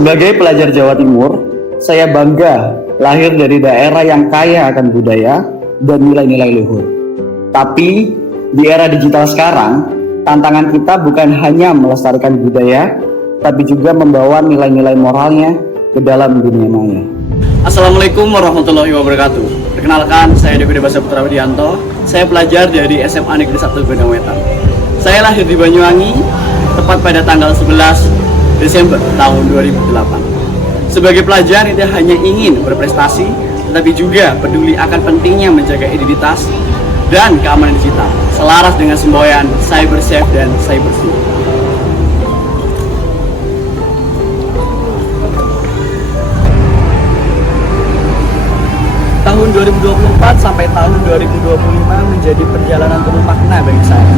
Sebagai pelajar Jawa Timur, saya bangga lahir dari daerah yang kaya akan budaya dan nilai-nilai luhur. Tapi di era digital sekarang, tantangan kita bukan hanya melestarikan budaya, tapi juga membawa nilai-nilai moralnya ke dalam dunia maya. Assalamualaikum warahmatullahi wabarakatuh. Perkenalkan, saya Dwi Basa Putra Widianto. Saya pelajar dari SMA Negeri 1 Gondang Wetan. Saya lahir di Banyuwangi, tepat pada tanggal 11 Desember tahun 2008. Sebagai pelajar tidak hanya ingin berprestasi, tetapi juga peduli akan pentingnya menjaga identitas dan keamanan digital, selaras dengan semboyan cyber safe dan cyber free. Tahun 2024 sampai tahun 2025 menjadi perjalanan penuh makna bagi saya.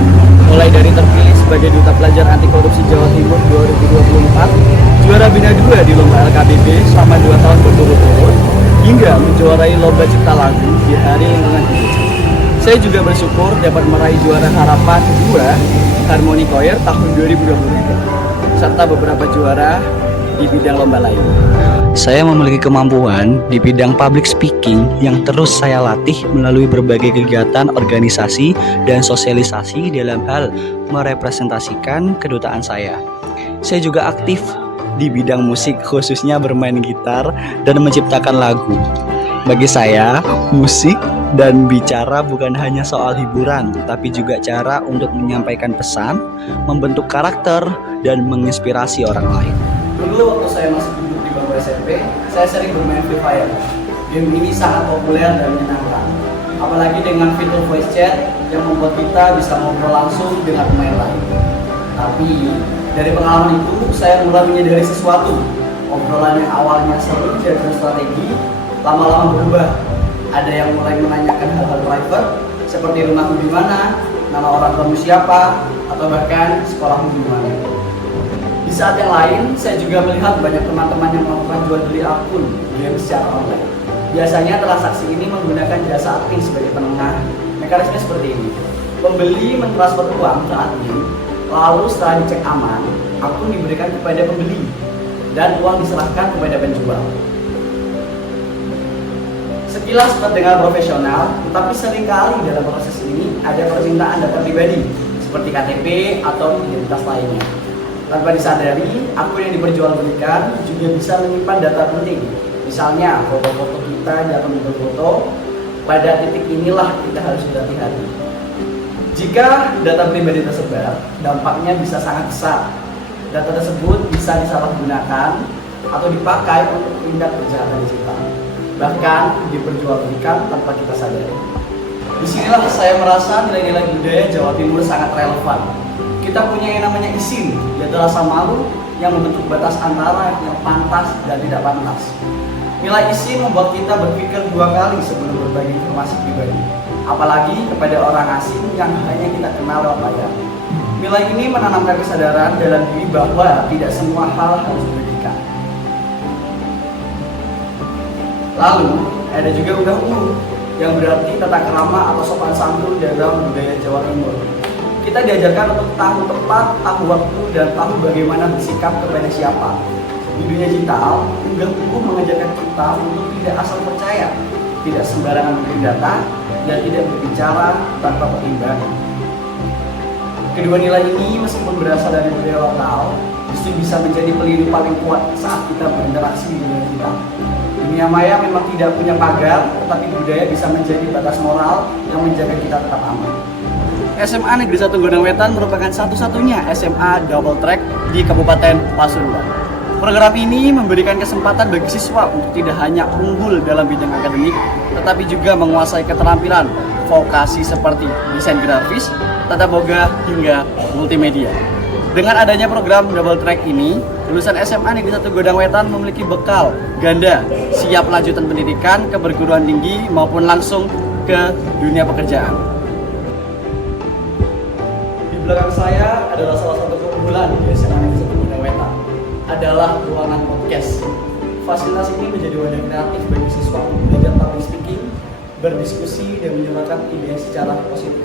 Mulai dari terpilih sebagai Duta Pelajar Anti Korupsi Jawa Timur 2024, juara Bina 2 di Lomba LKBB selama 2 tahun berturut-turut, hingga menjuarai Lomba Cipta Lagu di Hari Lingkungan Hidup. Saya juga bersyukur dapat meraih juara Harapan 2 Harmoni Choir tahun 2023, serta beberapa juara di bidang lomba lain. Saya memiliki kemampuan di bidang public speaking yang terus saya latih melalui berbagai kegiatan organisasi dan sosialisasi dalam hal merepresentasikan kedutaan saya. Saya juga aktif di bidang musik, khususnya bermain gitar dan menciptakan lagu. Bagi saya, musik dan bicara bukan hanya soal hiburan, tapi juga cara untuk menyampaikan pesan, membentuk karakter, dan menginspirasi orang lain. Dulu waktu saya masih duduk di bangku SMP, saya sering bermain Free Fire. Game ini sangat populer dan menyenangkan, apalagi dengan fitur voice chat yang membuat kita bisa ngobrol langsung dengan pemain lain. Tapi dari pengalaman itu, saya mulai menyadari sesuatu. Obrolan yang awalnya seru dan strategi, lama-lama berubah. Ada yang mulai menanyakan hal-hal private, seperti rumahmu di mana, nama orang tuamu siapa, atau bahkan sekolahmu di mana. Di saat yang lain, saya juga melihat banyak teman-teman yang melakukan jual beli akun game secara online. Biasanya transaksi ini menggunakan jasa admin sebagai penengah. Mekanisme seperti ini: pembeli mentransfer uang ke admin, lalu setelah dicek aman, akun diberikan kepada pembeli dan uang diserahkan kepada penjual. Sekilas terdengar profesional, tetapi seringkali dalam proses ini ada permintaan data pribadi seperti KTP atau identitas lainnya. Tanpa disadari, akun yang diperjualbelikan juga bisa menyimpan data penting. Misalnya, foto-foto kita dalam bentuk foto. Pada titik inilah kita harus berhati-hati. Jika data pribadi tersebar, dampaknya bisa sangat besar. Data tersebut bisa disalahgunakan atau dipakai untuk tindak kejahatan digital, bahkan diperjualbelikan tanpa kita sadari. Disinilah saya merasa nilai-nilai budaya Jawa Timur sangat relevan. Kita punya yang namanya isin, yaitu rasa malu yang membentuk batas antara yang pantas dan tidak pantas. Nilai isin membuat kita berpikir 2 kali sebelum berbagi informasi pribadi, apalagi kepada orang asing yang hanya kita kenal lewat layar. Nilai ini menanamkan kesadaran dalam diri bahwa tidak semua hal harus dibagikan. Lalu, ada juga udah yang berarti tata krama atau sopan santun dalam budaya Jawa Timur. Kita diajarkan untuk tahu tepat, tahu waktu, dan tahu bagaimana bersikap kepada siapa. Di dunia digital, unggah ungguh mengajarkan kita untuk tidak asal percaya, tidak sembarangan memberi data, dan tidak berbicara tanpa pertimbangan. Kedua nilai ini meskipun berasal dari budaya lokal, justru bisa menjadi pelindung paling kuat saat kita berinteraksi di dunia digital. Dunia maya memang tidak punya pagar, tetapi budaya bisa menjadi batas moral yang menjaga kita tetap aman. SMA Negeri 1 Gondang Wetan merupakan satu-satunya SMA double track di Kabupaten Pasuruan. Program ini memberikan kesempatan bagi siswa untuk tidak hanya unggul dalam bidang akademik, tetapi juga menguasai keterampilan vokasi seperti desain grafis, tata boga, hingga multimedia. Dengan adanya program double track ini, lulusan SMA Negeri 1 Gondang Wetan memiliki bekal ganda, siap lanjutan pendidikan ke perguruan tinggi maupun langsung ke dunia pekerjaan. Di belakang saya adalah salah satu keunggulan di SMA Negeri 1 Gondang Wetan, adalah ruangan podcast. Fasilitas ini menjadi wadah kreatif bagi siswa untuk belajar public speaking, berdiskusi, dan menyuarakan ide secara positif.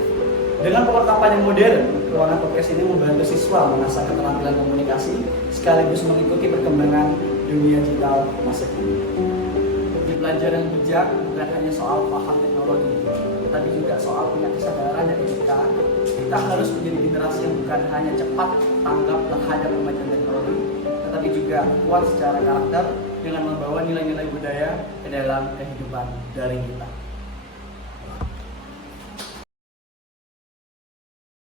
Dengan perlengkapan yang modern, ruangan podcast ini membantu siswa mengasah keterampilan komunikasi sekaligus mengikuti perkembangan dunia digital masa kini. Belajar yang bijak bukan hanya soal paham teknologi, tapi juga soal punya kesadaran dan etika. Kita harus menjadi generasi yang bukan hanya cepat tanggap terhadap kemajuan teknologi, tetapi juga kuat secara karakter dengan membawa nilai-nilai budaya ke dalam kehidupan daring kita.